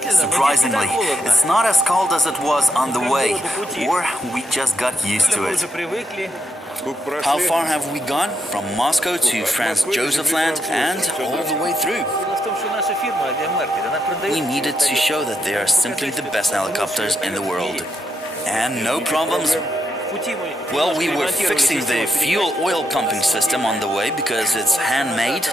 Surprisingly, it's not as cold as it was on the way, or we just got used to it. How far have we gone? From Moscow to Franz Josef Land and all the way through. We needed to show that they are simply the best helicopters in the world. And no problems. Well, we were fixing the fuel oil pumping system on the way because it's handmade.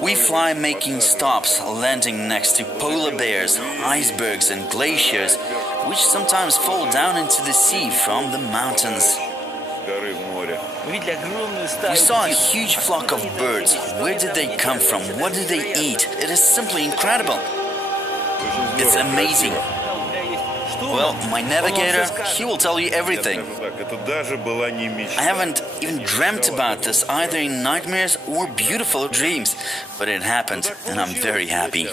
We fly making stops, landing next to polar bears, icebergs and glaciers, which sometimes fall down into the sea from the mountains. We saw a huge flock of birds. Where did they come from? What did they eat? It is simply incredible. It's amazing. Well, my navigator, he will tell you everything. I haven't even dreamt about this either in nightmares or beautiful dreams, but it happened and I'm very happy.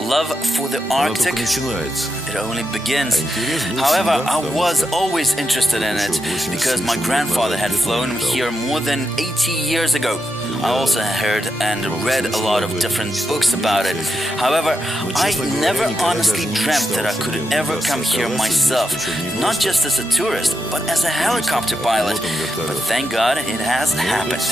Love for the Arctic, it only begins. However, I was always interested in it because my grandfather had flown here more than 80 years ago. I also heard and read a lot of different books about it. However, I never honestly dreamt that I could ever come here myself, not just as a tourist, but as a helicopter pilot. But thank God it has happened.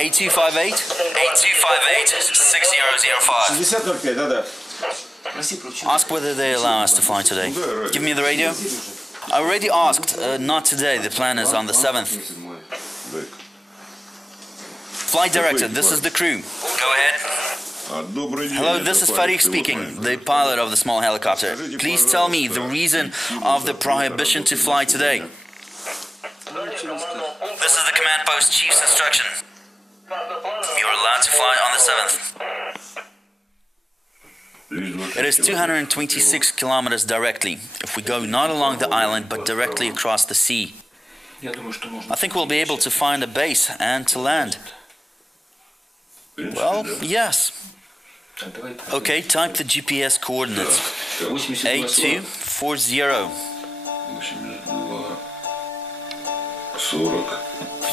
A258 6005. Ask whether they allow us to fly today. Give me the radio. I already asked. Not today. The plan is on the 7th. Flight director, this is the crew. Go ahead. Hello, this is Valery speaking, the pilot of the small helicopter. Please tell me the reason of the prohibition to fly today. This is the command post chief's instruction. You are allowed to fly on the 7th. It is 226 kilometers directly, if we go not along the island but directly across the sea. I think we'll be able to find a base and to land. Well, yes. Okay, type the GPS coordinates. A240.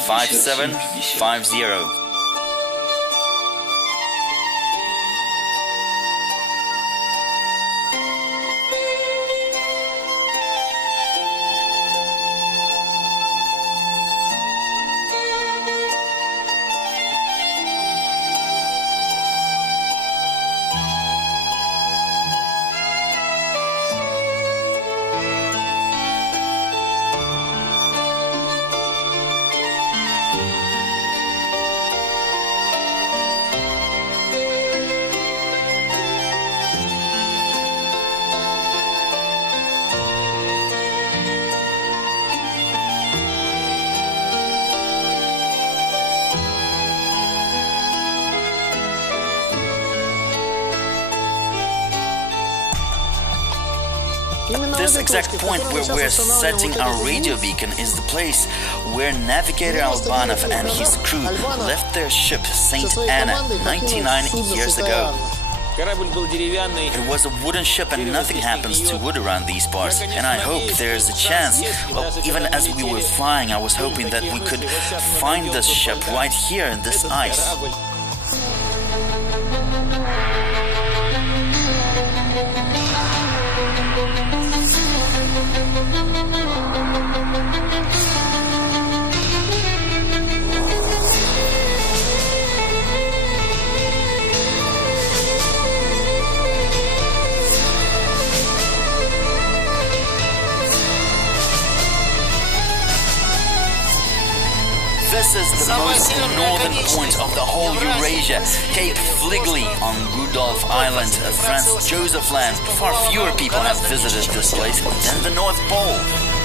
5750. This exact point where we're setting our radio beacon is the place where navigator Albanov and his crew left their ship St. Anna 99 years ago. It was a wooden ship and nothing happens to wood around these parts, and I hope there's a chance. Well, even as we were flying, I was hoping that we could find this ship right here in this ice. This is the most northern point of the whole Eurasia, Cape Fligely on Rudolph Island, Franz Joseph Land. Far fewer people have visited this place than the North Pole.